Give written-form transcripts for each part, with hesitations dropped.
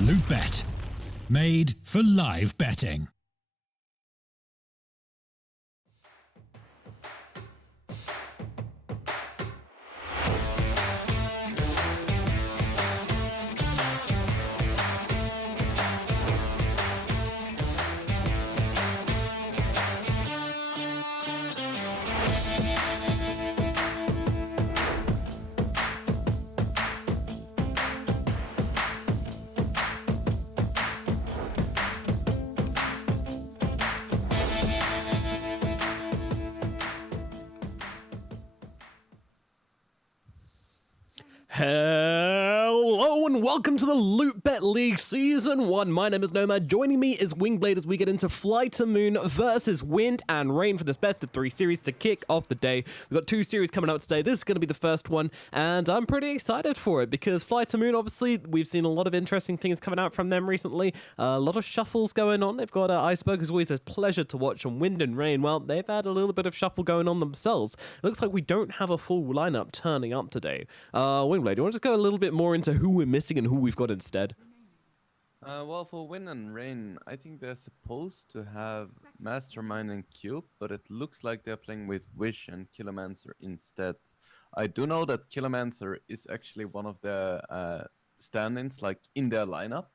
LOOT.BET, made for live betting. Hello and welcome to the LOOT.BET League Season 1. My name is Nomad. Joining me is Wingblade as we get into FlyToMoon versus WindAndRain for this best of 3 series to kick off the day. We've got 2 series coming out today. This is going to be the first one, and I'm pretty excited for it because FlyToMoon, obviously, we've seen a lot of interesting things coming out from them recently. A lot of shuffles going on. They've got Iceberg, who's always a pleasure to watch, on WindAndRain. Well, they've had a little bit of shuffle going on themselves. It looks like we don't have a full lineup turning up today. Wingblade, do you want to just go a little bit more into who we're missing and who we've got instead? Well, for WindAndRain, I think they're supposed to have Mastermind and Cube, but it looks like they're playing with Wish and Killermancer instead. I do know that Killermancer is actually one of the stand-ins, like in their lineup,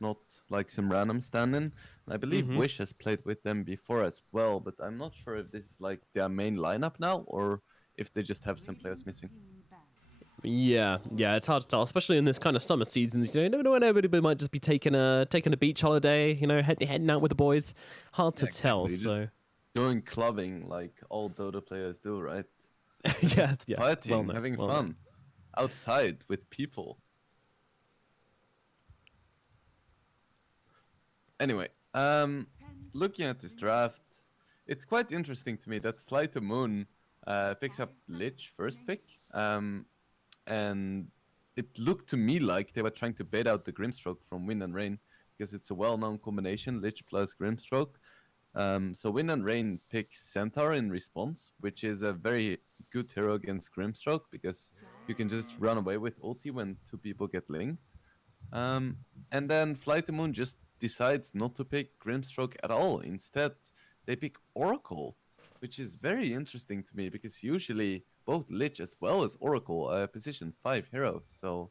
not like some random stand-in. I believe Wish has played with them before as well, but I'm not sure if this is like their main lineup now or if they just have some players missing. Yeah, it's hard to tell, especially in this kind of summer seasons. You never know when everybody might just be taking a beach holiday. Heading out with the boys. Hard to tell. Exactly. Just going clubbing like all Dota players do, right? yeah, Partying, having fun outside with people. Anyway, looking at this draft, it's quite interesting to me that FlyToMoon picks up Lich first pick. And it looked to me like they were trying to bait out the Grimstroke from WindAndRain because it's a well-known combination, Lich plus Grimstroke. So WindAndRain picks Centaur in response, which is a very good hero against Grimstroke because you can just run away with ulti when 2 people get linked. And then FlyToMoon just decides not to pick Grimstroke at all. Instead, they pick Oracle, which is very interesting to me because usually both Lich as well as Oracle are position 5 heroes. So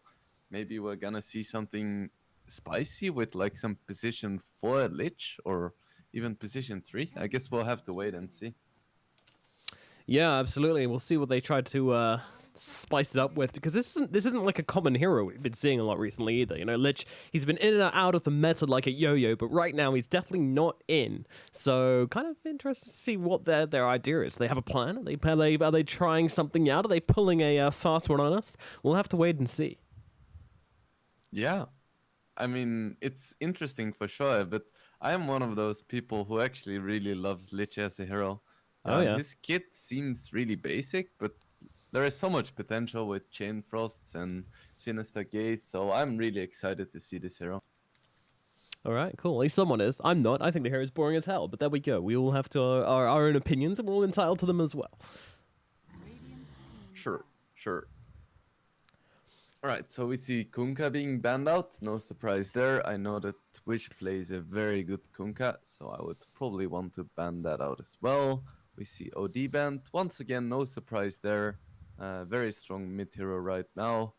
maybe we're gonna see something spicy with like some position 4 Lich or even position 3. I guess we'll have to wait and see. Yeah, absolutely. We'll see what they try to spice it up with, because this isn't like a common hero we've been seeing a lot recently either. Lich, he's been in and out of the meta like a yo-yo, but right now he's definitely not in. So kind of interested to see what their idea is. They have a plan? Are they trying something out? Are they pulling a fast one on us? We'll have to wait and see. Yeah, I mean, it's interesting for sure, but I am one of those people who actually really loves Lich as a hero. His kit seems really basic, but there is so much potential with Chain Frosts and Sinister Gaze, so I'm really excited to see this hero. All right, cool. At least someone is. I'm not. I think the hero is boring as hell, but there we go. We all have to our own opinions, and we're all entitled to them as well. Sure. Alright, so we see Kunkka being banned out. No surprise there. I know that Wish plays a very good Kunkka, so I would probably want to ban that out as well. We see OD banned. Once again, no surprise there. Very strong mid hero right now.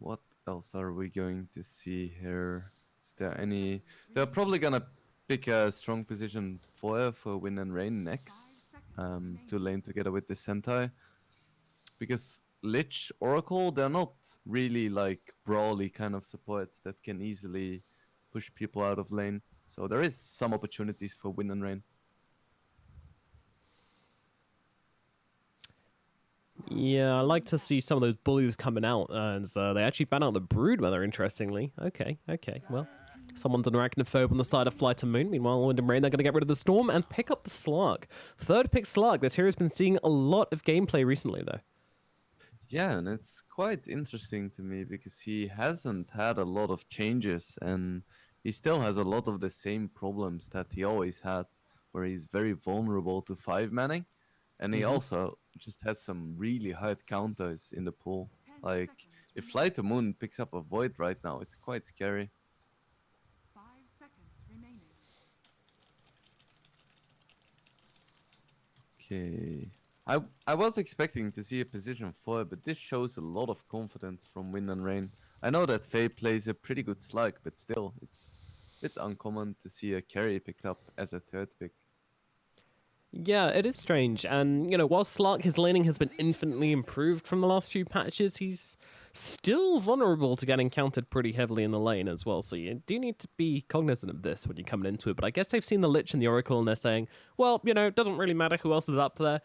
What else are we going to see here? Is there any... They're probably gonna pick a strong position for WindAndRain next. To lane together with the Sentai. Because Lich, Oracle, they're not really like brawly kind of supports that can easily push people out of lane. So there is some opportunities for WindAndRain. Yeah, I like to see some of those bullies coming out, and they actually ban out the Broodmother, interestingly. Okay, well, someone's an arachnophobe on the side of FlyToMoon. Meanwhile, WindAndRain, they're going to get rid of the Storm and pick up the Slug. 3rd pick Slug. This hero's been seeing a lot of gameplay recently, though. Yeah, and it's quite interesting to me because he hasn't had a lot of changes, and he still has a lot of the same problems that he always had, where he's very vulnerable to 5-manning. And he also just has some really hard counters in the pool. Like, if FlyToMoon picks up a Void right now, it's quite scary. 5 seconds remaining. Okay. I was expecting to see a position 4, but this shows a lot of confidence from WindAndRain. I know that Faye plays a pretty good slug, but still, it's a bit uncommon to see a carry picked up as a third pick. Yeah, it is strange. And, you know, while Slark, his laning has been infinitely improved from the last few patches, he's still vulnerable to getting countered pretty heavily in the lane as well. So you do need to be cognizant of this when you're coming into it. But I guess they've seen the Lich and the Oracle and they're saying, well, you know, it doesn't really matter who else is up there.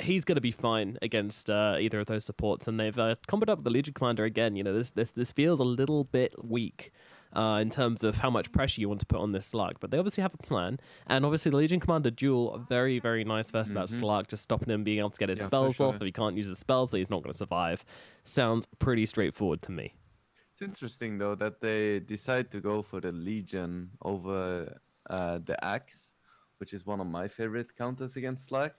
He's going to be fine against either of those supports. And they've comboed up with the Legion Commander again. You know, this feels a little bit weak. In terms of how much pressure you want to put on this slug. But they obviously have a plan. And obviously the Legion Commander duel, very, very nice versus that slug, just stopping him being able to get his spells off. If he can't use his spells, then he's not going to survive. Sounds pretty straightforward to me. It's interesting, though, that they decide to go for the Legion over the Axe, which is one of my favorite counters against Slug.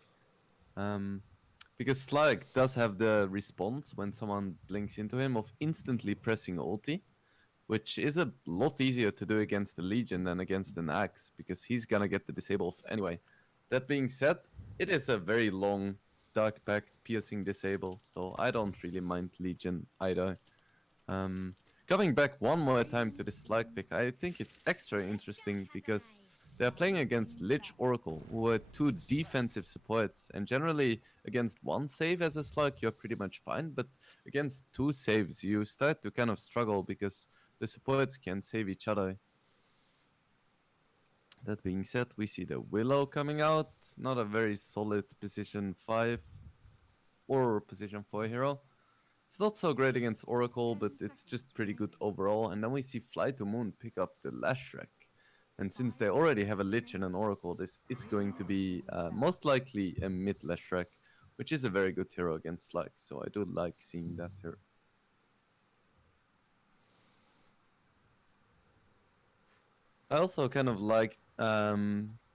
Because Slug does have the response when someone blinks into him of instantly pressing ulti, which is a lot easier to do against the Legion than against an Axe, because he's gonna get the disable anyway. That being said, it is a very long Dark Pact piercing disable, so I don't really mind Legion either. Coming back one more time to this Slug pick, I think it's extra interesting because they're playing against Lich Oracle, who are two defensive supports, and generally against one save as a Slug you're pretty much fine, but against two saves you start to kind of struggle because the supports can save each other. That being said, we see the Willow coming out, not a very solid position 5 or position 4 hero. It's not so great against Oracle, but it's just pretty good overall. And then we see FlyToMoon pick up the Lashrak. And since they already have a Lich and an Oracle, this is going to be most likely a mid Lashrak, which is a very good hero against Slug. So I do like seeing that hero. I also kind of like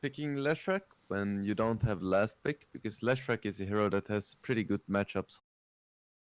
picking Lashrak when you don't have last pick, because Lashrak is a hero that has pretty good matchups